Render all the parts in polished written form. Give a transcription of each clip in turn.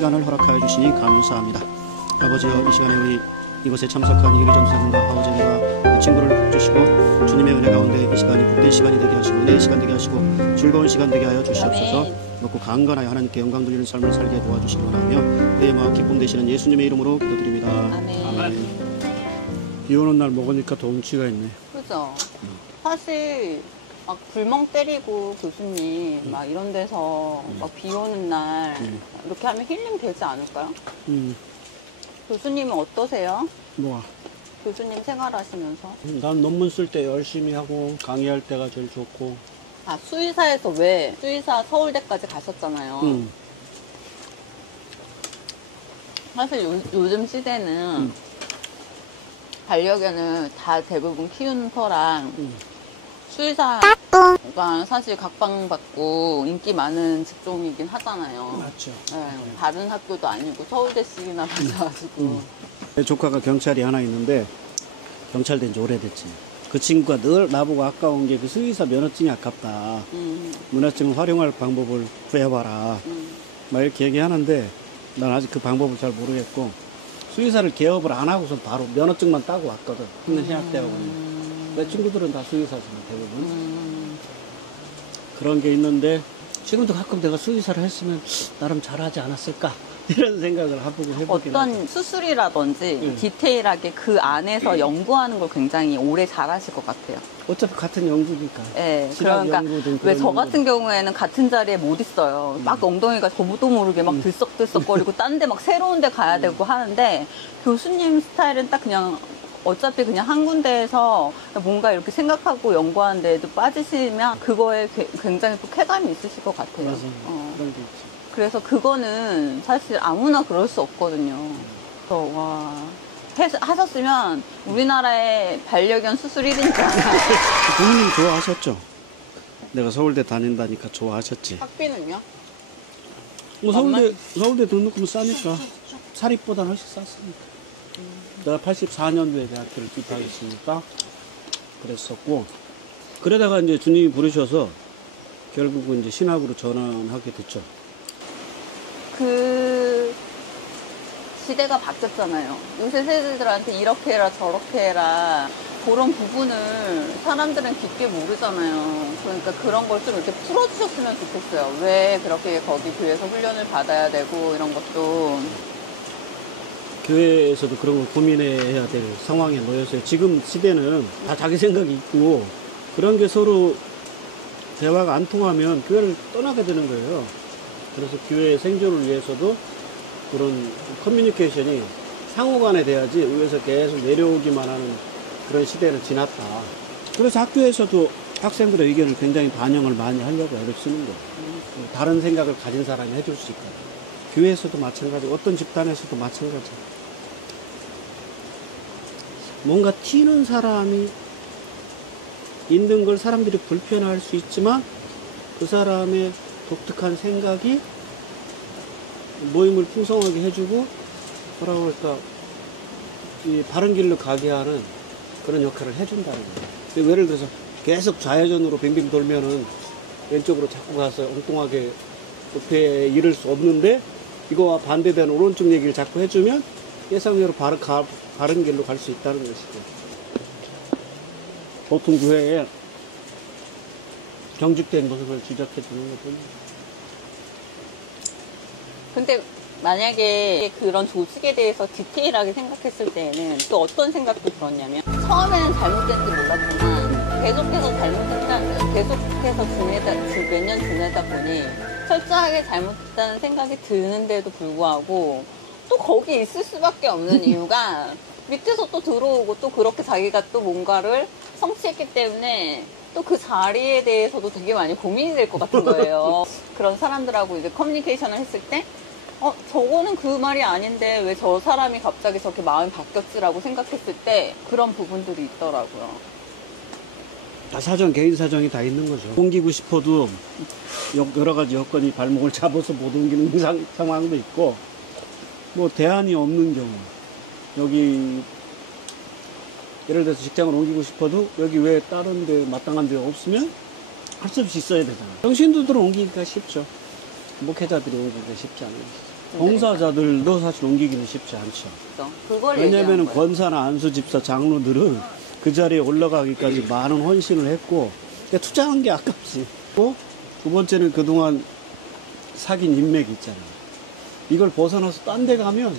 시간을 허락하여 주시니 감사합니다. 아버지여, 이 시간에 우리 이곳에 참석한 이규리 전사님과 하우젠과 그 친구를 주시고 주님의 은혜 가운데 이 시간이 복된 시간이 되게 하시고 은혜의 시간 되게 하시고 즐거운 시간 되게 하여 주시옵소서. 먹고 강건하여 하나님께 영광 돌리는 삶을 살게 도와주시기 원하며 내 마음 기쁨 되시는 예수님의 이름으로 기도드립니다. 아멘. 비 오는 날 먹으니까 더 운치가 있네. 그죠? 사실 막 불멍 때리고 교수님 막 이런 데서 막 비 오는 날 이렇게 하면 힐링 되지 않을까요? 교수님은 어떠세요? 뭐야? 교수님 생활하시면서? 난 논문 쓸 때 열심히 하고 강의할 때가 제일 좋고. 아, 수의사에서 왜 수의사 서울대까지 가셨잖아요. 사실 요즘 시대는 반려견을 다 대부분 키우는 터랑 수의사가 사실 각광받고 인기 많은 직종이긴 하잖아요. 맞죠. 네, 다른 학교도 아니고 서울대씩이나 가셔가지고. 내 조카가 경찰이 하나 있는데 경찰 된 지 오래됐지. 그 친구가 늘 나보고 아까운 게 그 수의사 면허증이 아깝다. 면허증을 활용할 방법을 구해봐라. 막 이렇게 얘기하는데 난 아직 그 방법을 잘 모르겠고 수의사를 개업을 안 하고서 바로 면허증만 따고 왔거든. 국내신학대학원에. 내 친구들은 다 수의사잖아, 대부분. 그런 게 있는데 지금도 가끔 내가 수의사를 했으면 나름 잘하지 않았을까 이런 생각을 해보긴 어떤 하죠. 수술이라든지 디테일하게 그 안에서 연구하는 걸 굉장히 오래 잘하실 것 같아요. 어차피 같은 연구니까. 네, 그러니까 왜 저 같은 경우에는 같은 자리에 못 있어요. 막 엉덩이가 저도 모르게 막 들썩들썩거리고 딴 데 막 새로운 데 가야 되고 하는데 교수님 스타일은 딱 그냥 어차피 그냥 한 군데에서 뭔가 이렇게 생각하고 연구하는 데에도 빠지시면 그거에 굉장히 또 쾌감이 있으실 것 같아요. 맞아요. 그런 게 있지. 그래서 그거는 사실 아무나 그럴 수 없거든요. 그래서 와, 하셨으면 우리나라의 반려견 수술 1인자. 부모님 좋아하셨죠? 내가 서울대 다닌다니까 좋아하셨지? 학비는요? 뭐 서울대 등록금 싸니까 사립보다는 훨씬 쌌으니까. 내가 84년도에 대학교를 입학했으니까 그랬었고, 그러다가 이제 주님이 부르셔서 결국은 이제 신학으로 전환하게 됐죠. 그 시대가 바뀌었잖아요. 요새 세대들한테 이렇게 해라 저렇게 해라 그런 부분을 사람들은 깊게 모르잖아요. 그러니까 그런 걸 좀 이렇게 풀어주셨으면 좋겠어요. 왜 그렇게 거기 교회에서 훈련을 받아야 되고 이런 것도. 교회에서도 그런 걸 고민해야 될 상황에 놓였어요. 지금 시대는 다 자기 생각이 있고 그런 게 서로 대화가 안 통하면 교회를 떠나게 되는 거예요. 그래서 교회의 생존을 위해서도 그런 커뮤니케이션이 상호간에 돼야지 위에서 계속 내려오기만 하는 그런 시대는 지났다. 그래서 학교에서도 학생들의 의견을 굉장히 반영을 많이 하려고 애를 쓰는 거예요. 다른 생각을 가진 사람이 해줄 수 있다. 교회에서도 마찬가지, 어떤 집단에서도 마찬가지. 뭔가 튀는 사람이 있는 걸 사람들이 불편할 수 있지만 그 사람의 독특한 생각이 모임을 풍성하게 해주고 뭐라고 할까, 이 바른 길로 가게 하는 그런 역할을 해준다는 거예요. 예를 들어서 계속 좌회전으로 빙빙 돌면은 왼쪽으로 자꾸 가서 엉뚱하게 옆에 이를 수 없는데 이거와 반대되는 오른쪽 얘기를 자꾸 해주면 예상대로 바른 길로 갈 수 있다는 것이죠. 보통 교회에 경직된 모습을 지적해 주는 거죠. 근데 만약에 그런 조직에 대해서 디테일하게 생각했을 때에는 또 어떤 생각도 들었냐면 처음에는 잘못된지 몰랐지만 계속해서 몇 년 지내다 보니 철저하게 잘못했다는 생각이 드는데도 불구하고 또 거기 있을 수밖에 없는 이유가 밑에서 또 들어오고 또 그렇게 자기가 또 뭔가를 성취했기 때문에 또 그 자리에 대해서도 되게 많이 고민이 될 것 같은 거예요. 그런 사람들하고 이제 커뮤니케이션을 했을 때 저거는 그 말이 아닌데 왜 저 사람이 갑자기 저렇게 마음이 바뀌었지라고 생각했을 때 그런 부분들이 있더라고요. 다 개인 사정이 다 있는 거죠. 옮기고 싶어도 여러 가지 여건이 발목을 잡아서 못 옮기는 상황도 있고, 뭐 대안이 없는 경우, 여기 예를 들어서 직장을 옮기고 싶어도 여기 왜 다른 데 마땅한 데가 없으면 할 수 없이 있어야 되잖아요. 정신도들은 옮기기가 쉽죠. 목회자들이 옮기기가 쉽지 않아요. 봉사자들도 사실 옮기기는 쉽지 않죠. 그걸 왜냐하면 얘기하는 거예요. 권사나 안수집사 장로들은 그 자리에 올라가기까지 많은 헌신을 했고 그러니까 투자한 게 아깝지. 또 두 번째는 그동안 사귄 인맥이 있잖아요. 이걸 벗어나서 딴 데 가면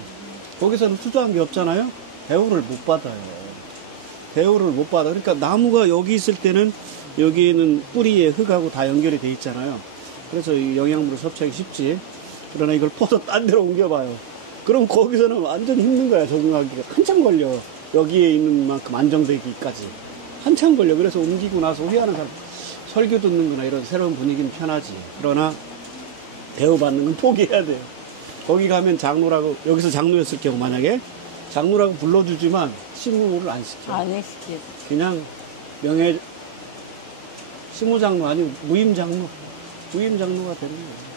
거기서는 투자한 게 없잖아요. 대우를 못 받아요. 대우를 못 받아. 그러니까 나무가 여기 있을 때는 여기에는 뿌리에 흙하고 다 연결이 돼 있잖아요. 그래서 이 영양분을 섭취하기 쉽지. 그러나 이걸 퍼서 딴 데로 옮겨봐요. 그럼 거기서는 완전 힘든 거야, 적응하기가. 한참 걸려. 여기에 있는 만큼 안정되기까지. 한참 걸려. 그래서 옮기고 나서 후회하는 사람. 설교 듣는구나. 이런 새로운 분위기는 편하지. 그러나 대우받는 건 포기해야 돼요. 거기 가면 장로라고, 여기서 장로였을 경우 만약에 장로라고 불러주지만 시무를 안 시켜. 안 시키지. 그냥 명예 시무장로 아니면 무임장로. 무임장로가 되는 거예요.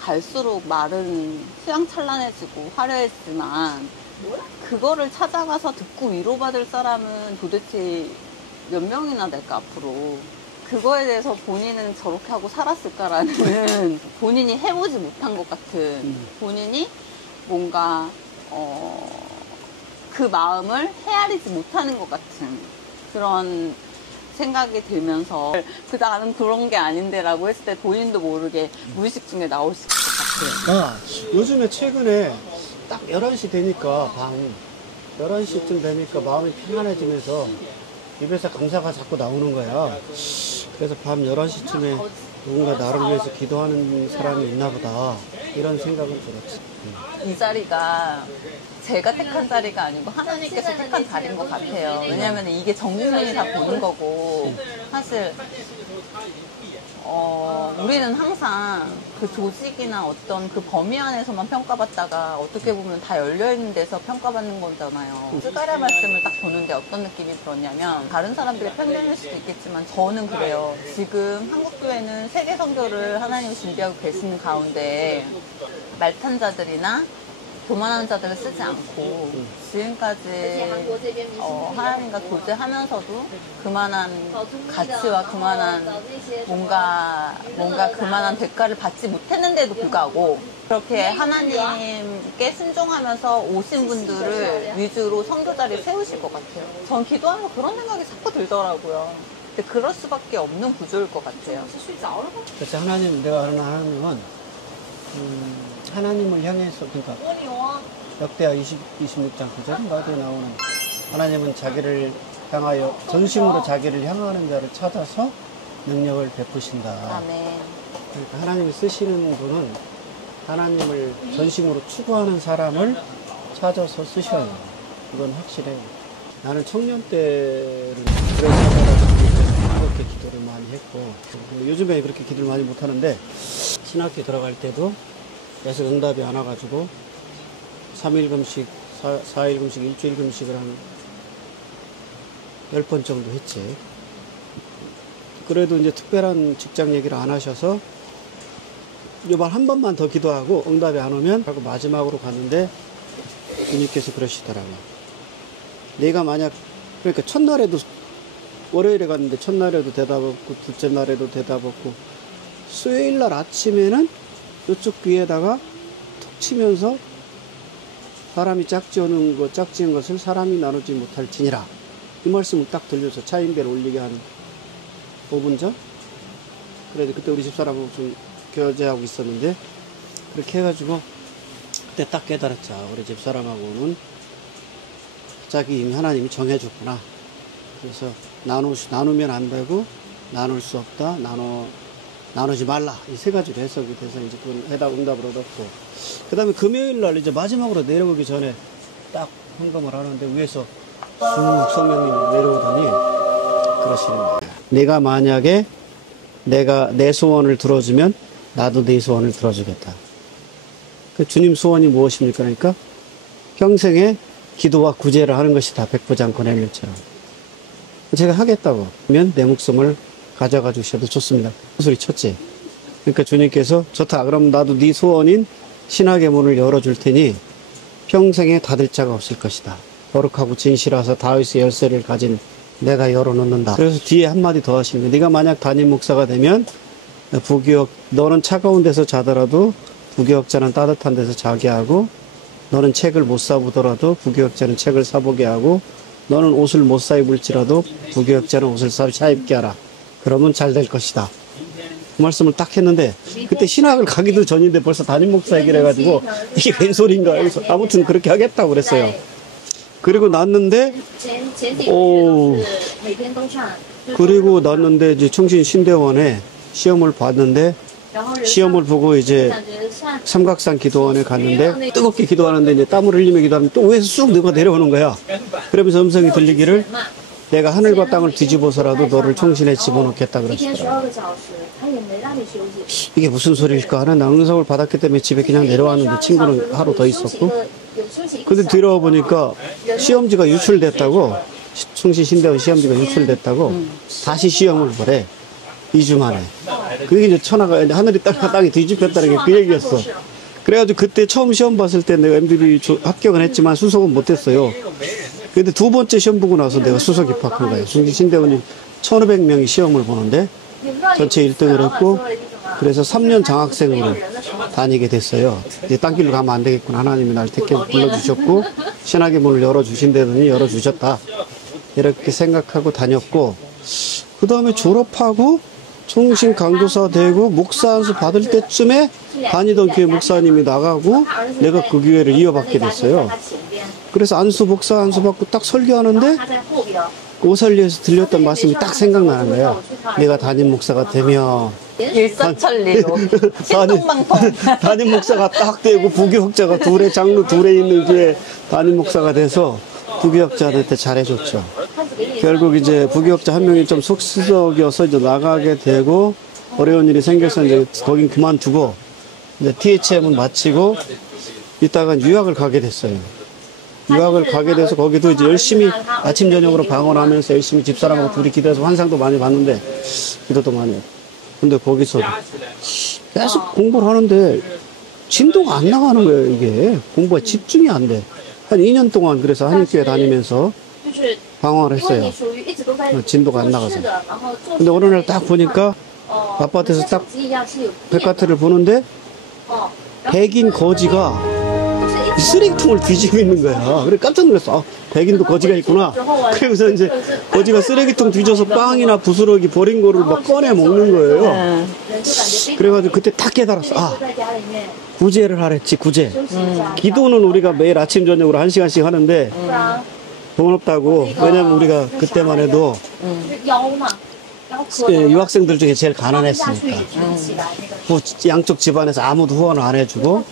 갈수록 말은 휘황찬란해지고 화려했지만 그거를 찾아가서 듣고 위로받을 사람은 도대체 몇 명이나 될까 앞으로. 그거에 대해서 본인은 저렇게 하고 살았을까라는 본인이 해보지 못한 것 같은 본인이 뭔가 그 마음을 헤아리지 못하는 것 같은 그런 생각이 들면서 나는 그런 게 아닌데 라고 했을 때 본인도 모르게 무의식 중에 나오실 것 같아요. 아, 요즘에 최근에 딱 11시 되니까 밤 11시쯤 되니까 마음이 편안해지면서 입에서 감사가 자꾸 나오는 거야. 그래서 밤 11시쯤에 누군가 나를 위해서 기도하는 사람이 있나 보다 이런 생각은 들었지. 이 자리가 제가 택한 자리가 아니고 하나님께서 택한 자리인 것 같아요. 왜냐하면 이게 전 국민이 다 보는 거고 사실 우리는 항상 그 조직이나 어떤 그 범위 안에서만 평가받다가 어떻게 보면 다 열려있는 데서 평가받는 거잖아요. 스가랴 말씀을 딱 보는데 어떤 느낌이 들었냐면 다른 사람들의 편견일 수도 있겠지만 저는 그래요. 지금 한국교회는 세계 선교를 하나님이 준비하고 계시는 가운데 말탄자들이나 교만한 자들을 쓰지 않고 지금까지 하나님과 교제하면서도 그만한 가치와 그만한 뭔가 그만한 대가를 받지 못했는데도 불구하고 그렇게 하나님께 순종하면서 오신 분들을 위주로 선교 자리에 세우실 것 같아요. 전 기도하면서 그런 생각이 자꾸 들더라고요. 근데 그럴 수밖에 없는 구조일 것 같아요. 그래서 하나님, 내가 아는 하나님은 하나님을 향해서, 그러니까 역대하 26장 9절인가 어디에 나오는 하나님은 자기를 향하여 전심으로 자기를 향하는 자를 찾아서 능력을 베푸신다. 아멘. 그러니까 하나님이 쓰시는 분은 하나님을 전심으로 추구하는 사람을 찾아서 쓰셔요. 이건 확실해요. 나는 청년 때를 그래서 그렇게 기도를 많이 했고 요즘에 그렇게 기도를 많이 못하는데 신학교 들어갈 때도 계속 응답이 안 와가지고 3일 금식, 4일 금식, 일주일 금식을 한 10번 정도 했지. 그래도 이제 특별한 직장 얘기를 안 하셔서 이번 한 번만 더 기도하고 응답이 안 오면 하고 마지막으로 갔는데 주님께서 그러시더라고요. 내가 만약 그러니까 첫날에도 월요일에 갔는데 첫날에도 대답 없고 둘째 날에도 대답 없고 수요일 날 아침에는 이쪽 귀에다가 툭 치면서 사람이 짝지은 것을 사람이 나누지 못할지니라. 이 말씀을 딱 들려서 차인배를 올리게 한 5분 전? 그래도 그때 우리 집사람하고 좀 교제하고 있었는데 그렇게 해가지고 그때 딱 깨달았죠. 우리 집사람하고는 자기 이미 하나님이 정해줬구나. 그래서 나누면 안 되고 나눌 수 없다. 나누지 말라. 이 세 가지로 해석이 돼서 이제 그건 응답을 얻었고. 그 다음에 금요일 날 이제 마지막으로 내려오기 전에 딱 헌금을 하는데 위에서 쑥 성령님이 내려오더니 그러시는 거예요. 내가 만약에 내 소원을 들어주면 나도 네 소원을 들어주겠다. 그 주님 소원이 무엇입니까? 그러니까 평생에 기도와 구제를 하는 것이 다 백부장권 행렬처럼. 제가 하겠다고 하면 내 목숨을 가져가 주셔도 좋습니다. 그 소리 쳤지. 그러니까 주님께서 좋다. 그럼 나도 네 소원인 신학의 문을 열어줄 테니 평생에 닫을 자가 없을 것이다. 거룩하고 진실하사 다윗의 열쇠를 가진 내가 열어놓는다. 그래서 뒤에 한마디 더 하시는 거예요. 네가 만약 담임 목사가 되면 부교역 너는 차가운 데서 자더라도 부교역자는 따뜻한 데서 자게 하고, 너는 책을 못 사보더라도 부교역자는 책을 사보게 하고, 너는 옷을 못 사 입을지라도 부교역자는 옷을 사 입게 하라. 그러면 잘 될 것이다. 그 말씀을 딱 했는데, 그때 신학을 가기도 전인데 벌써 담임 목사 얘기를 해가지고 이게 웬 소린가. 그래서 아무튼 그렇게 하겠다고 그랬어요. 그리고 났는데, 그리고 났는데 이제 청신신대원에 시험을 봤는데, 시험을 보고 이제 삼각산 기도원에 갔는데, 뜨겁게 기도하는데 이제 땀을 흘리며 기도하면 또 위에서 쑥 누가 내려오는 거야. 그러면서 음성이 들리기를, 내가 하늘과 땅을 뒤집어서라도 너를 청신에 집어넣겠다 그러시더라고요. 이게 무슨 소리일까 하는, 나 음성을 받았기 때문에 집에 그냥 내려왔는데 친구는 하루 더 있었고, 근데 들어와 보니까 시험지가 유출됐다고, 청신 신대원 시험지가 유출됐다고 다시 시험을 보래. 2주 만에. 그게 이제 천하가, 하늘이 땅이 뒤집혔다는 게 그 얘기였어. 그래가지고 그때 처음 시험 봤을 때 내가 MDB 합격은 했지만 수석은 못했어요. 근데 두 번째 시험 보고 나서 내가 수석 입학한 거예요. 신대원이 1,500명이 시험을 보는데 전체 1등을 했고, 그래서 3년 장학생으로 다니게 됐어요. 이제 딴 길로 가면 안 되겠구나. 하나님이 날 택해 불러주셨고, 신학의 문을 열어주신다더니 열어주셨다. 이렇게 생각하고 다녔고, 그 다음에 졸업하고 청신 강도사 되고 목사 안수 받을 때쯤에 다니던 교회 목사님이 나가고 내가 그 교회를 이어받게 됐어요. 그래서 안수 목사 안수 받고 딱 설교하는데 오설리에서 들렸던 말씀이 딱 생각나는 거예요. 내가 담임 목사가 되며 일사천리로 신통방통 담임 목사가 딱 되고 부교역자가 장로 둘에 있는 교회 담임 목사가 돼서 부교역자한테 잘해줬죠. 결국 이제 부교역자 한 명이 좀 속썩여서 이제 나가게 되고, 어려운 일이 생겨서 이제 거긴 그만두고 이제 THM은 마치고 이따가 유학을 가게 됐어요. 유학을 가게 돼서 거기도 이제 열심히 아침 저녁으로 방언하면서 열심히 집사람하고 둘이 기도해서 환상도 많이 봤는데, 기도도 많이 했고. 근데 거기서 계속 공부를 하는데 진도가 안 나가는 거예요. 이게 공부에 집중이 안 돼. 한 2년 동안 그래서 한인교회 다니면서 방황을 했어요. 진도가 안 나가서. 근데 어느 날 딱 보니까 아파트에서 딱 백화트를 보는데 백인 거지가 쓰레기통을 뒤지고 있는 거야. 그래 깜짝 놀랐어. 아, 백인도 거지가 있구나. 그래서 이제 거지가 쓰레기통 뒤져서 빵이나 부스러기 버린 거를 막 꺼내 먹는 거예요. 그래가지고 그때 딱 깨달았어. 아, 구제를 하랬지, 구제. 기도는 우리가 매일 아침 저녁으로 1시간씩 하는데 돈 없다고. 왜냐면 우리가 그때만 해도 유학생들 중에 제일 가난했으니까. 양쪽 집안에서 아무도 후원을 안 해주고,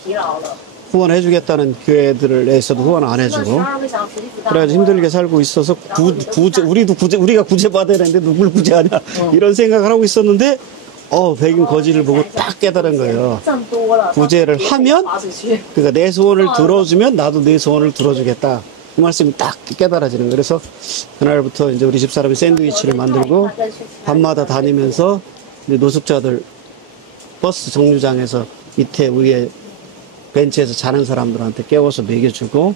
후원해주겠다는 교회들에서도 후원 안 해주고, 그래가지고 힘들게 살고 있어서 우리가 구제받아야 되는데 누굴 구제하냐 이런 생각을 하고 있었는데, 백인 거지를 보고 딱 깨달은 거예요. 구제를 하면, 그러니까 내 소원을 들어주면 나도 내 소원을 들어주겠다. 그 말씀이 딱 깨달아지는 거예요. 그래서 그날부터 이제 우리 집사람이 샌드위치를 만들고 밤마다 다니면서 이제 노숙자들 버스 정류장에서 밑에 위에 벤치에서 자는 사람들한테 깨워서 먹여주고,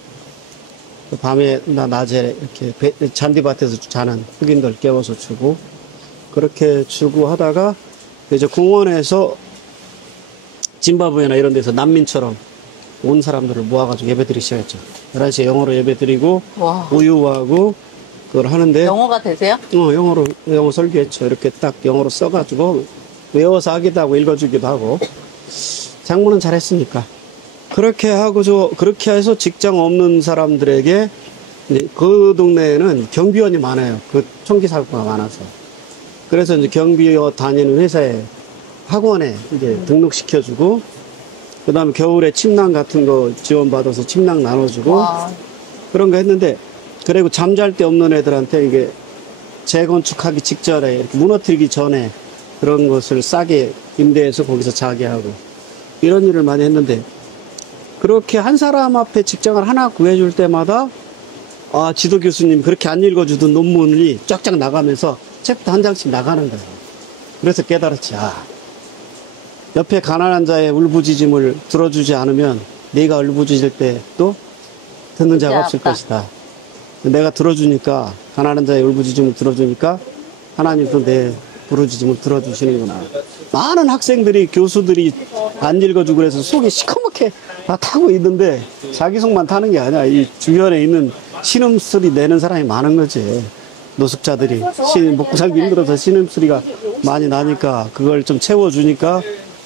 밤에 낮에 이렇게 잔디밭에서 자는 흑인들 깨워서 주고, 그렇게 주고 하다가 이제 공원에서 짐바브웨나 이런 데서 난민처럼 온 사람들을 모아가지고 예배드리기 시작했죠. 11시에 영어로 예배드리고, 와. 우유하고 그걸 하는데. 영어가 되세요? 영어 설교했죠. 이렇게 딱 영어로 써가지고 외워서 하기도 하고 읽어주기도 하고. 장모는 잘했으니까. 그렇게 해서 직장 없는 사람들에게, 그 동네에는 경비원이 많아요. 그 총기 사고가 많아서. 그래서 이제 경비원 다니는 회사에, 학원에 이제 등록시켜주고, 그 다음에 겨울에 침낭 같은 거 지원받아서 침낭 나눠주고, 와. 그런 거 했는데, 그리고 잠잘 데 없는 애들한테 이게 재건축하기 직전에, 이렇게 무너뜨리기 전에 그런 것을 싸게 임대해서 거기서 자게 하고, 이런 일을 많이 했는데, 그렇게 한 사람 앞에 직장을 하나 구해줄 때마다, 지도 교수님 그렇게 안 읽어주던 논문이 쫙쫙 나가면서 책도 한 장씩 나가는 거예요. 그래서 깨달았지. 옆에 가난한 자의 울부짖음을 들어주지 않으면 네가 울부짖을 때 또 듣는 자가 없을 것이다. 내가 들어주니까, 가난한 자의 울부짖음을 들어주니까 하나님도 내 부르짖음을 들어주시는구나. 많은 학생들이 교수들이 안 읽어주고 그래서 속이 시커멓게 다 타고 있는데 자기 속만 타는 게 아니야. 이 주변에 있는 신음소리 내는 사람이 많은 거지. 노숙자들이 먹고 살기 힘들어서 신음소리가 많이 나니까 그걸 좀 채워주니까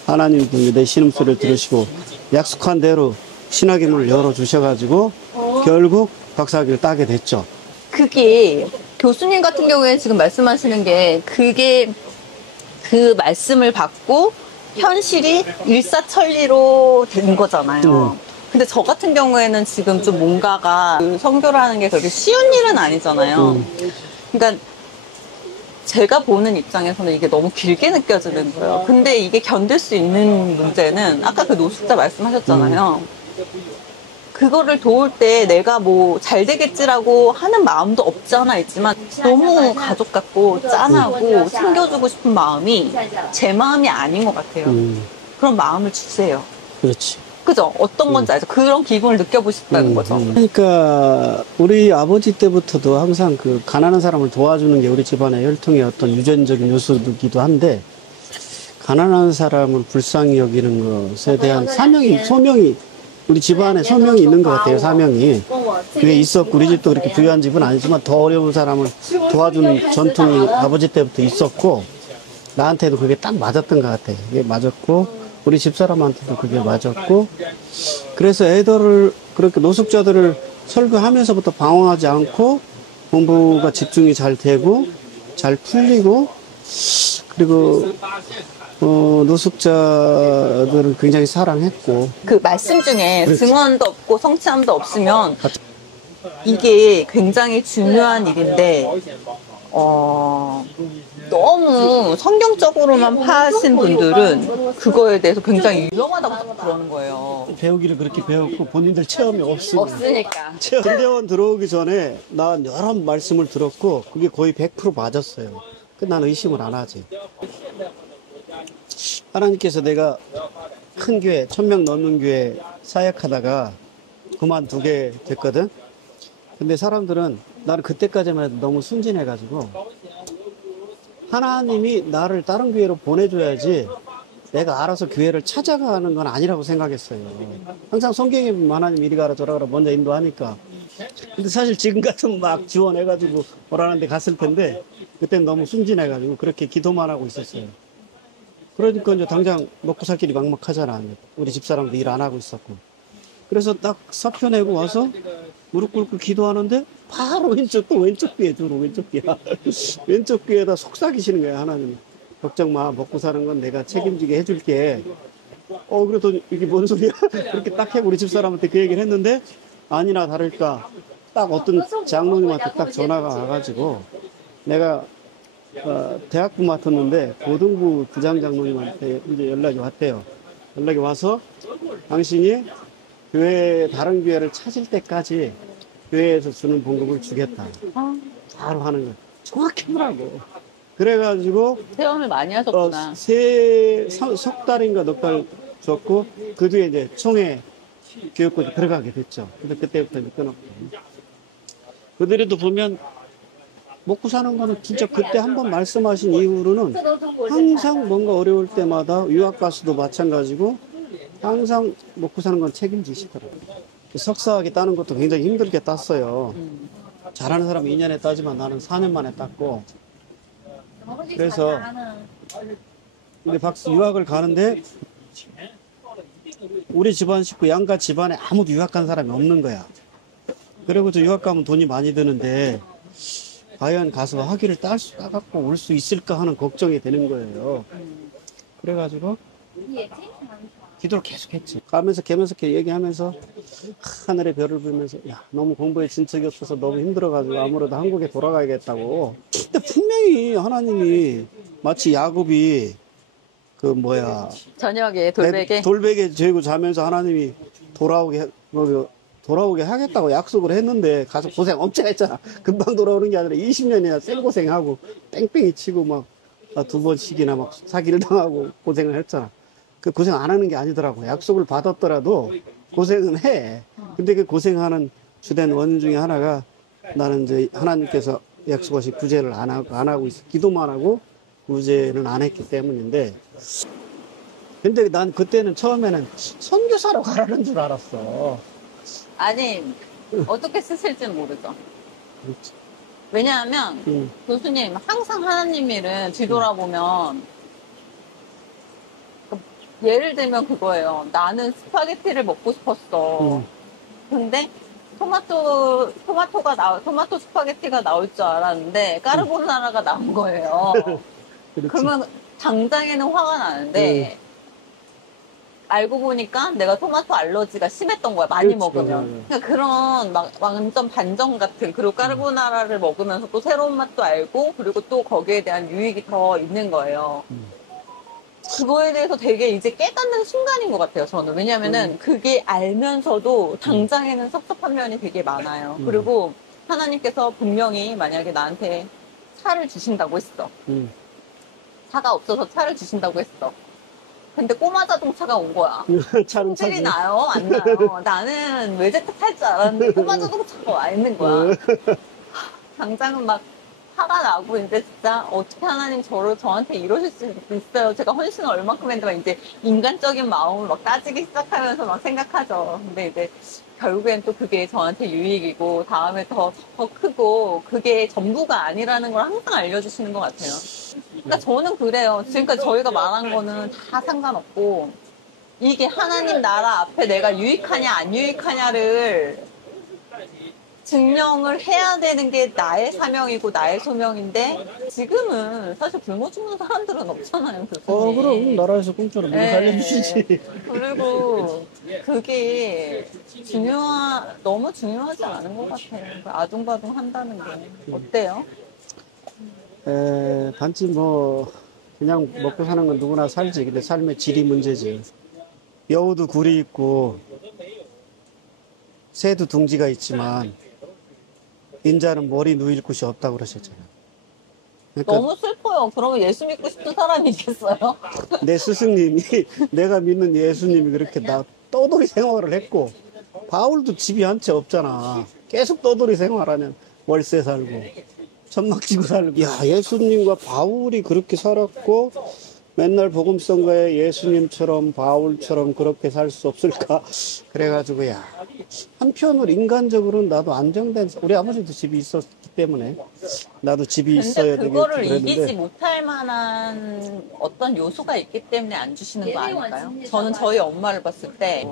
하나님이 내 신음소리를 들으시고 약속한 대로 신학의 문을 열어주셔가지고 결국 박사학위를 따게 됐죠. 그게 교수님 같은 경우에 지금 말씀하시는 게 그게 그 말씀을 받고 현실이 일사천리로 된 거잖아요. 근데 저 같은 경우에는 지금 좀 뭔가가 그 선교라는 게 그렇게 쉬운 일은 아니잖아요. 그러니까 제가 보는 입장에서는 이게 너무 길게 느껴지는 거예요. 근데 이게 견딜 수 있는 문제는 아까 그 노숙자 말씀하셨잖아요. 그거를 도울 때 내가 뭐 잘 되겠지라고 하는 마음도 없지 않아 있지만 너무 가족 같고 짠하고 챙겨주고 싶은 마음이 제 마음이 아닌 것 같아요. 그런 마음을 주세요. 그렇지. 그죠? 어떤 건지 알죠? 그런 기분을 느껴보셨다는 거죠. 그러니까 우리 아버지 때부터도 항상 그 가난한 사람을 도와주는 게 우리 집안의 혈통의 어떤 유전적인 요소이기도 한데 가난한 사람을 불쌍히 여기는 것에 대한 소명이 우리 집안에 소명이 있는 것 같아요. 사명이 그게 있었고 우리 집도 그렇게 부유한 집은 아니지만 더 어려운 사람을 도와주는 전통이 아버지 때부터 있었고 나한테도 그게 딱 맞았던 것 같아요. 그게 맞았고 우리 집사람한테도 그게 맞았고 그래서 애들을 그렇게 노숙자들을 설교하면서부터 방황하지 않고 공부가 집중이 잘 되고 잘 풀리고 그리고 노숙자들을 굉장히 사랑했고 그 말씀 중에 그렇지. 증언도 없고 성취함도 없으면 이게 굉장히 중요한 일인데 너무 성경적으로만 파신 분들은 그거에 대해서 굉장히 위험하다고 그러는 거예요. 배우기를 그렇게 배웠고 본인들 체험이 없으니까. 근대원 들어오기 전에 난 여러 말씀을 들었고 그게 거의 100% 맞았어요. 난 의심을 안 하지. 하나님께서 내가 큰 교회 1000명 넘는 교회 사역하다가 그만두게 됐거든. 근데 사람들은 나는 그때까지만 해도 너무 순진해가지고 하나님이 나를 다른 교회로 보내줘야지 내가 알아서 교회를 찾아가는 건 아니라고 생각했어요. 항상 성경에 보면 하나님 이리 가라 저리 가라 먼저 인도하니까. 근데 사실 지금 같으면 막 지원해가지고 오라는 데 갔을 텐데 그때는 너무 순진해가지고 그렇게 기도만 하고 있었어요. 그러니까 이제 당장 먹고 살 길이 막막하잖아. 우리 집사람도 일 안 하고 있었고. 그래서 딱 사표 내고 와서 무릎 꿇고 기도하는데 바로 왼쪽 귀에 들어 왼쪽 귀야. 왼쪽 귀에다 속삭이시는 거야 하나님이. 걱정 마 먹고 사는 건 내가 책임지게 해줄게. 그래도 이게 뭔 소리야? 그렇게 딱 해 우리 집사람한테 그 얘기를 했는데 아니나 다를까 딱 어떤 장로님한테 딱 전화가 와가지고 내가 대학부 맡았는데 고등부 부장 장로님한테 이제 연락이 왔대요. 연락이 와서 당신이 다른 교회를 찾을 때까지 교회에서 주는 봉급을 주겠다. 바로 하는 거야. 정확히 하라고. 그래가지고 체험을 많이 하셨구나. 석 달인가 넉 달 줬고 그 뒤에 이제 총회 교육까지 들어가게 됐죠. 근데 그때부터 이제 끊었고. 그들도 보면 먹고 사는 거는 진짜 그때 한번 말씀하신 이후로는 항상 뭔가 어려울 때마다 유학 가수도 마찬가지고 항상 먹고 사는 건 책임지시더라고요. 석사학위 따는 것도 굉장히 힘들게 땄어요. 잘하는 사람은 2년에 따지만 나는 4년 만에 땄고 그래서 우리 박수 유학을 가는데 우리 집안 식구 양가 집안에 아무도 유학 간 사람이 없는 거야. 그리고 저 유학 가면 돈이 많이 드는데 과연 가서 학위를 따갖고 올 수 있을까 하는 걱정이 되는 거예요. 그래가지고 기도를 계속 했지. 가면서 얘기하면서 하늘의 별을 보면서 야 너무 공부에 진척이 없어서 너무 힘들어가지고 아무래도 한국에 돌아가야겠다고. 근데 분명히 하나님이 마치 야곱이 저녁에 돌베개 재고 자면서 하나님이 돌아오게 하겠다고 약속을 했는데 가서 고생 엄청 했잖아. 금방 돌아오는 게 아니라 20년이나 생고생하고 뺑뺑이 치고 막 2번씩이나 막 사기를 당하고 고생을 했잖아. 그 고생 안 하는 게 아니더라고. 약속을 받았더라도 고생은 해. 근데 그 고생하는 주된 원인 중에 하나가 나는 이제 하나님께서 약속하신 구제를 안 하고 있어. 기도만 하고 구제는 안 했기 때문인데, 근데 난 그때는 처음에는 선교사로 가라는 줄 알았어. 아니, 어떻게 쓰실지는 모르죠. 왜냐하면 교수님 항상 하나님 일은 뒤돌아보면 예를 들면 그거예요. 나는 스파게티를 먹고 싶었어. 근데 토마토 스파게티가 나올 줄 알았는데 까르보나라가 나온 거예요. 그렇지. 그러면 당장에는 화가 나는데 알고 보니까 내가 토마토 알러지가 심했던 거야. 많이 그렇지, 먹으면. 맞아요. 그러니까 그런 막 완전 반전 같은, 그리고 까르보나라를 먹으면서 또 새로운 맛도 알고, 그리고 또 거기에 대한 유익이 더 있는 거예요. 그거에 대해서 되게 이제 깨닫는 순간인 것 같아요, 저는. 왜냐면은 그게 알면서도 당장에는 섭섭한 면이 되게 많아요. 그리고 하나님께서 분명히 만약에 나한테 차를 주신다고 했어. 차가 없어서 차를 주신다고 했어. 근데 꼬마 자동차가 온 거야. 차는 성질이 차지. 나요? 안 나요? 나는 외제차 탈 줄 알았는데 꼬마 자동차가 와 있는 거야. 당장은 막 화가 나고 이제 진짜 어떻게 하나님 저한테 이러실 수 있어요. 제가 헌신을 얼만큼 했는데 막 이제 인간적인 마음을 막 따지기 시작하면서 막 생각하죠. 근데 이제 결국엔 또 그게 저한테 유익이고 다음에 더 크고 그게 전부가 아니라는 걸 항상 알려주시는 것 같아요. 그러니까 저는 그래요. 지금까지 저희가 말한 거는 다 상관없고 이게 하나님 나라 앞에 내가 유익하냐 안 유익하냐를 증명을 해야 되는 게 나의 사명이고 나의 소명인데 지금은 사실 굶어 죽는 사람들은 없잖아요. 교수님. 그럼 나라에서 공짜로 물 네. 살려주시지. 그리고 그게 너무 중요하지 않은 것 같아요. 아둥바둥 한다는 게. 어때요? 단지 뭐 그냥 먹고 사는 건 누구나 살지. 근데 삶의 질이 문제지. 여우도 굴이 있고 새도 둥지가 있지만 인자는 머리 누일 곳이 없다고 그러셨잖아요. 그러니까 너무 슬퍼요. 그러면 예수 믿고 싶은 사람이 있겠어요? 내 스승님이 내가 믿는 예수님이 그렇게 나 떠돌이 생활을 했고 바울도 집이 한 채 없잖아. 계속 떠돌이 생활하면 월세 살고 천막 지고 살고. 야, 예수님과 바울이 그렇게 살았고 맨날 복음성가에 예수님처럼 바울처럼 그렇게 살 수 없을까? 그래가지고 야, 한편으로 인간적으로는 나도 안정된, 우리 아버지도 집이 있었기 때문에 나도 집이 있어야 근데 되겠지 그거를 이기지 그랬는데 못할 만한 어떤 요소가 있기 때문에 안 주시는 거 아닐까요? 저는 저희 엄마를 봤을 때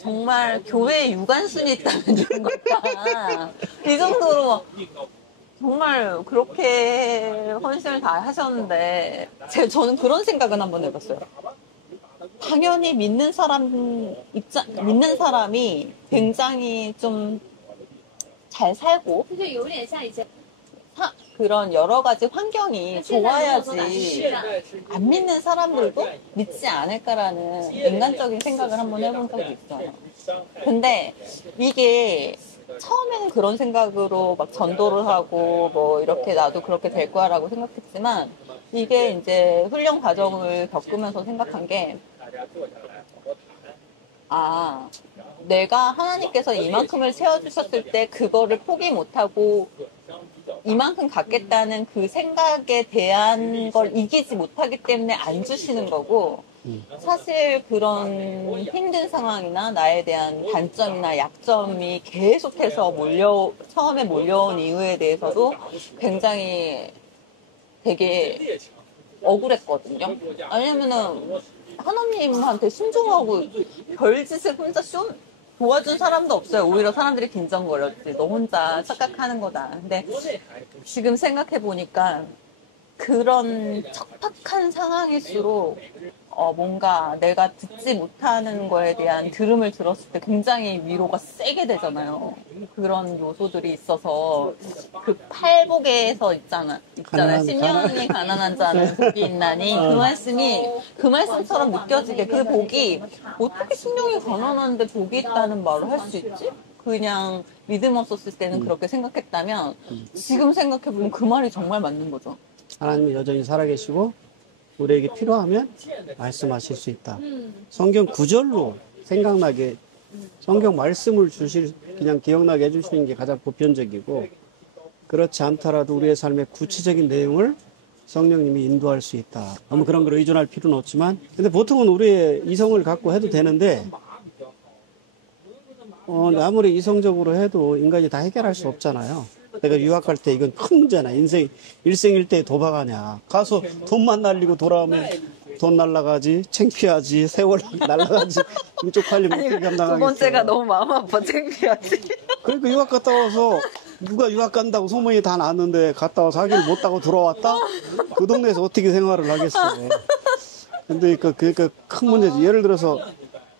정말 교회에 유관순이 있다면 좋은 것같다. 이 정도로 막 정말 그렇게 헌신을 다 하셨는데 저는 그런 생각은 한번 해봤어요. 당연히 믿는 사람이 굉장히 좀 잘 살고 그런 여러 가지 환경이 좋아야지 안 믿는 사람들도 믿지 않을까라는 인간적인 생각을 한번 해본 적이 있어요. 근데 이게 처음에는 그런 생각으로 막 전도를 하고 뭐 이렇게 나도 그렇게 될 거야라고 생각했지만 이게 이제 훈련 과정을 겪으면서 생각한 게 내가 하나님께서 이만큼을 채워주셨을 때 그거를 포기 못하고 이만큼 갖겠다는 그 생각에 대한 걸 이기지 못하기 때문에 안 주시는 거고 사실 그런 힘든 상황이나 나에 대한 단점이나 약점이 계속해서 처음에 몰려온 이유에 대해서도 굉장히 되게 억울했거든요. 왜냐면은 하나님한테 순종하고 별짓을 혼자 도와준 사람도 없어요. 오히려 사람들이 긴장거렸지. 너 혼자 착각하는 거다. 근데 지금 생각해보니까 그런 척박한 상황일수록 뭔가 내가 듣지 못하는 거에 대한 들음을 들었을 때 굉장히 위로가 세게 되잖아요. 그런 요소들이 있어서 그 팔복에서 있잖아요. 신령이 가난한 자는 복이 있나니 그 말씀처럼 느껴지게 그 복이 어떻게 신령이 가난한데 복이 있다는 말을 할 수 있지? 그냥 믿음 없었을 때는 그렇게 생각했다면 지금 생각해보면 그 말이 정말 맞는 거죠. 하나님은 여전히 살아계시고 우리에게 필요하면 말씀하실 수 있다. 성경 구절로 생각나게 성경 말씀을 그냥 기억나게 해주시는 게 가장 보편적이고 그렇지 않더라도 우리의 삶의 구체적인 내용을 성령님이 인도할 수 있다. 너무 그런 걸 의존할 필요는 없지만, 근데 보통은 우리의 이성을 갖고 해도 되는데, 아무리 이성적으로 해도 인간이 다 해결할 수 없잖아요. 내가 유학 갈 때 이건 큰 문제나 일생일대의 도박하냐. 가서 돈만 날리고 돌아오면 돈 날라가지, 창피하지, 세월 날라가지. 이쪽 관리 못 하게 감당하겠어. 두 번째가 너무 마음 아파 창피하지. 그러니까 유학 갔다 와서 누가 유학 간다고 소문이 다 났는데 갔다 와서 하기를 못하고 돌아왔다? 그 동네에서 어떻게 생활을 하겠어. 근데 그러니까 큰 문제지. 예를 들어서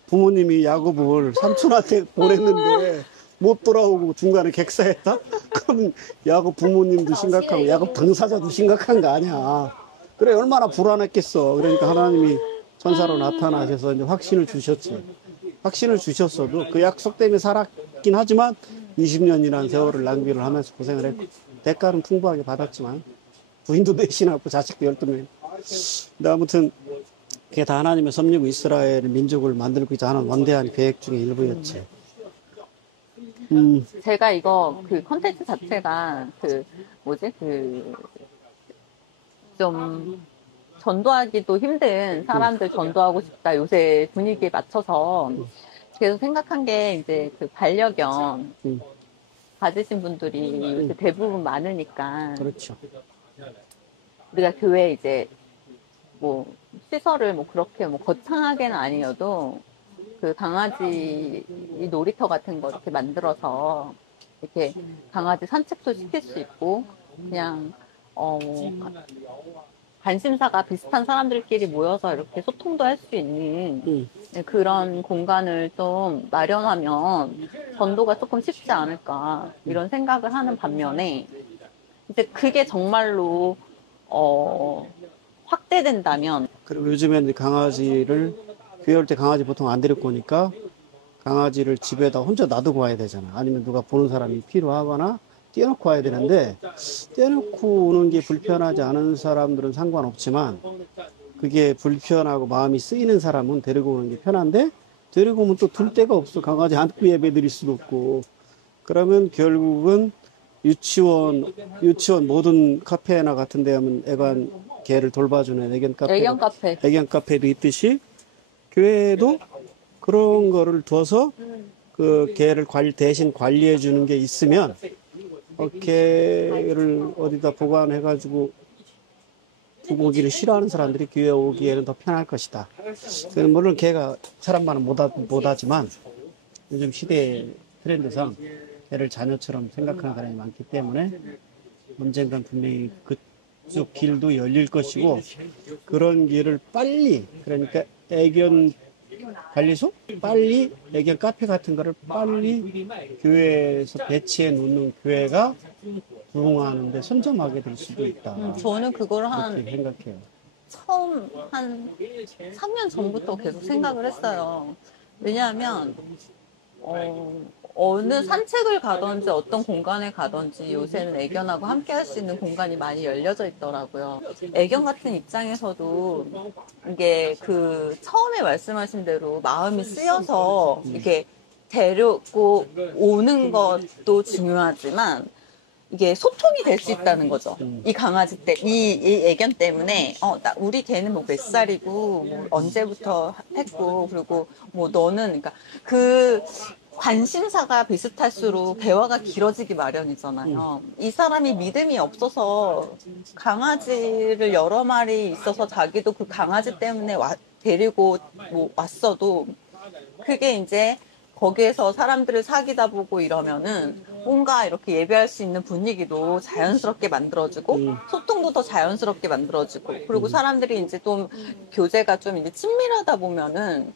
부모님이 야구부를 삼촌한테 보냈는데 못 돌아오고 중간에 객사했다? 그럼 야구 부모님도 심각하고 야구 당사자도 심각한 거 아니야. 그래 얼마나 불안했겠어. 그러니까 하나님이 천사로 나타나셔서 이제 확신을 주셨지. 확신을 주셨어도 그 약속 때문에 살았긴 하지만 20년이라는 세월을 낭비를 하면서 고생을 했고 대가는 풍부하게 받았지만 부인도 대신하고 자식도 12명. 근데 아무튼 그게 다 하나님의 섭리고 이스라엘 민족을 만들고자 하는 원대한 계획 중에 일부였지. 제가 이거 그 컨텐츠 자체가 좀 전도하기도 힘든 사람들 전도하고 싶다 요새 분위기에 맞춰서 계속 생각한 게 이제 그 반려견 가지신 분들이 요새 대부분 많으니까 그렇죠. 우리가 교회 이제 뭐 시설을 뭐 그렇게 뭐 거창하게는 아니어도 그 강아지 놀이터 같은 거 이렇게 만들어서 이렇게 강아지 산책도 시킬 수 있고 그냥 관심사가 비슷한 사람들끼리 모여서 이렇게 소통도 할 수 있는 그런 공간을 좀 마련하면 전도가 조금 쉽지 않을까 이런 생각을 하는 반면에 이제 그게 정말로 확대된다면 그리고 요즘에는 강아지를 교회 올 때 강아지 보통 안 데리고 오니까 강아지를 집에다 혼자 놔두고 와야 되잖아. 아니면 누가 보는 사람이 필요하거나 떼어놓고 와야 되는데 떼어놓고 오는 게 불편하지 않은 사람들은 상관없지만 그게 불편하고 마음이 쓰이는 사람은 데리고 오는 게 편한데 데리고 오면 또 둘 데가 없어. 강아지 안고 예배 드릴 수도 없고. 그러면 결국은 유치원 모든 카페나 같은 데 하면 애관 개를 돌봐주는 애견 카페도 있듯이 교회도 그런 거를 둬서 그 개를 대신 관리해 주는 게 있으면 개를 어디다 보관해가지고 두고 오기를 싫어하는 사람들이 교회 오기에는 더 편할 것이다. 물론 개가 사람만은 못하지만 요즘 시대의 트렌드상 개를 자녀처럼 생각하는 사람이 많기 때문에 언젠간 분명히 그쪽 길도 열릴 것이고 그런 길을 빨리 그러니까 애견 관리소? 빨리 애견 카페 같은 거를 빨리 교회에서 배치해 놓는 교회가 부흥하는데 선점하게 될 수도 있다. 저는 그걸 생각해요. 처음 한 3년 전부터 계속 생각을 했어요. 왜냐하면 어느 산책을 가든지 어떤 공간에 가든지 요새는 애견하고 함께 할 수 있는 공간이 많이 열려져 있더라고요. 애견 같은 입장에서도 이게 그 처음에 말씀하신 대로 마음이 쓰여서 이게 데리고 오는 것도 중요하지만 이게 소통이 될 수 있다는 거죠. 이 강아지 이 애견 때문에, 우리 개는 뭐 몇 살이고, 뭐 언제부터 했고, 그리고 뭐 너는, 그러니까 그 관심사가 비슷할수록 대화가 길어지기 마련이잖아요. 이 사람이 믿음이 없어서 강아지를 여러 마리 있어서 자기도 그 강아지 때문에 데리고 뭐 왔어도 그게 이제 거기에서 사람들을 사귀다 보고 이러면은 뭔가 이렇게 예배할 수 있는 분위기도 자연스럽게 만들어지고 소통도 더 자연스럽게 만들어지고 그리고 사람들이 이제 좀 교제가 좀 이제 친밀하다 보면은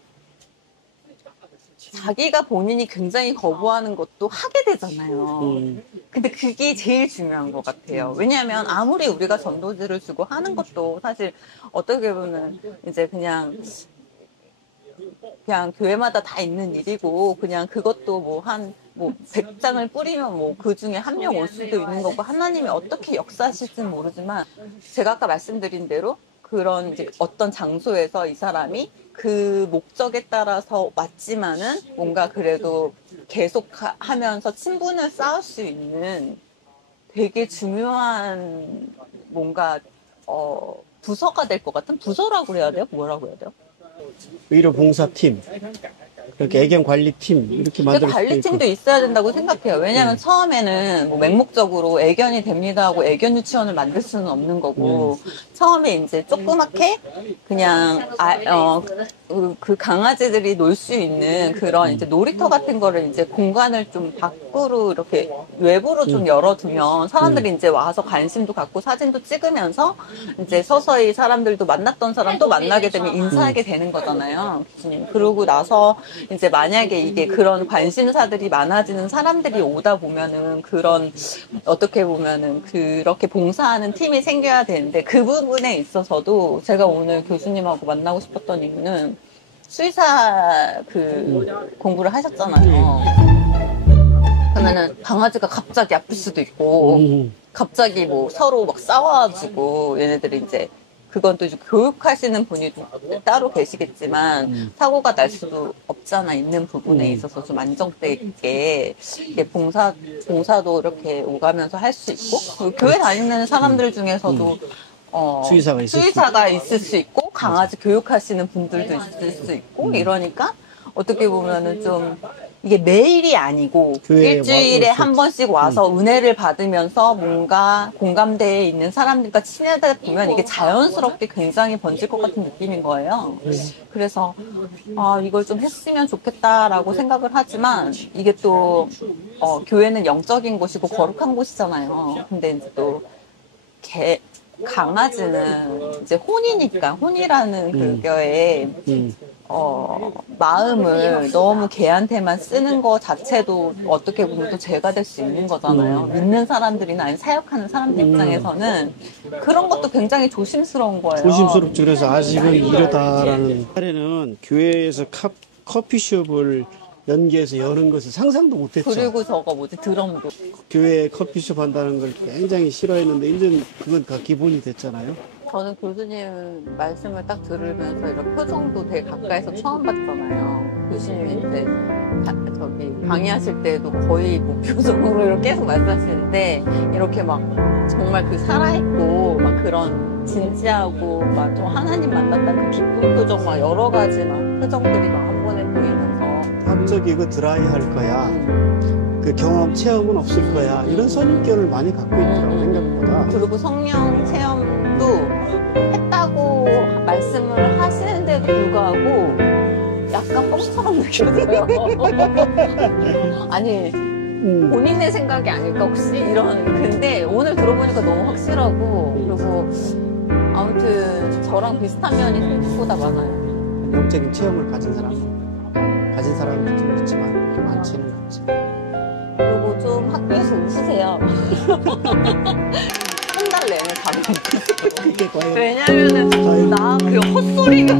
자기가 본인이 굉장히 거부하는 것도 하게 되잖아요. 근데 그게 제일 중요한 것 같아요. 왜냐하면 아무리 우리가 전도지를 주고 하는 것도 사실 어떻게 보면 이제 그냥 교회마다 다 있는 일이고 그냥 그것도 뭐 100장을 뿌리면 뭐 그 중에 한 명 올 수도 있는 거고 하나님이 어떻게 역사하실지는 모르지만 제가 아까 말씀드린 대로 그런 이제 어떤 장소에서 이 사람이 그 목적에 따라서 왔지만은 뭔가 그래도 계속 하면서 친분을 쌓을 수 있는 되게 중요한 뭔가 부서가 될 것 같은 부서라고 해야 돼요? 뭐라고 해야 돼요? 의료 봉사팀, 그렇게 애견 관리팀 이렇게 근데 만들 수도 있고. 관리팀도 있어야 된다고 생각해요. 왜냐하면 처음에는 뭐 맹목적으로 애견이 됩니다 하고 애견 유치원을 만들 수는 없는 거고 처음에 이제 조그맣게 그냥 그 강아지들이 놀 수 있는 그런 이제 놀이터 같은 거를 이제 공간을 좀 밖으로 이렇게 외부로 좀 열어두면 사람들이 이제 와서 관심도 갖고 사진도 찍으면서 이제 서서히 사람들도 만났던 사람 또 만나게 되면 인사하게 되는 거잖아요. 교수님. 그러고 나서 이제 만약에 이게 그런 관심사들이 많아지는 사람들이 오다 보면은 그런 어떻게 보면은 그렇게 봉사하는 팀이 생겨야 되는데 그 부분에 있어서도 제가 오늘 교수님하고 만나고 싶었던 이유는 수의사 공부를 하셨잖아요. 그러면은 강아지가 갑자기 아플 수도 있고 갑자기 뭐 서로 막 싸워가지고 얘네들이 이제 그건 또 이제 교육하시는 분이 따로 계시겠지만 사고가 날 수도 없잖아. 있는 부분에 있어서 좀 안정돼 있게 이게 봉사도 이렇게 오가면서 할 수 있고 교회 다니는 사람들 중에서도 수의사가 있을 수 있고 강아지 교육하시는 분들도 있을 수 있고 이러니까 어떻게 보면은 좀 이게 매일이 아니고 일주일에 한 번씩 와서 은혜를 받으면서 뭔가 공감대에 있는 사람들과 친하다 보면 이게 자연스럽게 굉장히 번질 것 같은 느낌인 거예요. 그래서 이걸 좀 했으면 좋겠다라고 생각을 하지만 이게 또 교회는 영적인 곳이고 거룩한 곳이잖아요. 근데 이제 또 강아지는 이제 혼이니까 혼이라는 그거에 마음을 너무 걔한테만 쓰는 거 자체도 어떻게 보면 또 죄가 될 수 있는 거잖아요. 믿는 사람들이나 아니면 사역하는 사람들 입장에서는 그런 것도 굉장히 조심스러운 거예요. 조심스럽죠. 그래서 아직은 이러다라는 옛날에는 교회에서 커피숍을 연계해서 여는 것을 상상도 못했죠. 그리고 저거 드럼도. 교회에 커피숍 한다는 걸 굉장히 싫어했는데 이제 그건 다 기본이 됐잖아요. 저는 교수님 말씀을 딱 들으면서 이런 표정도 되게 가까이서 처음 봤잖아요. 교수님이 이제 강의하실 때도 거의 뭐 표정으로 이렇게 계속 말씀하시는데 이렇게 막 정말 살아있고 막 그런 진지하고 막 좀 하나님 만났다는 그 기쁜 표정 막 여러 가지 막 표정들이 막 한 번에 보이면서 합적이 드라이 할 거야. 그 체험은 없을 거야. 이런 선입견을 많이 갖고 있더라고, 생각보다. 그리고 성령 체험도 했다고 말씀을 하시는데도 불구하고 약간 뻥처럼 느껴져요. 아니, 본인의 생각이 아닐까, 혹시? 근데 오늘 들어보니까 너무 확실하고, 그리고 아무튼 저랑 비슷한 면이 생각보다 많아요. 영적인 체험을 가진 사람이 좀 있지만 그렇게 많지는 않지. 그리고 좀 학교에서 웃으세요. 한 달 내내 잠이 못 깼어요. 왜냐면은 나 그 헛소리가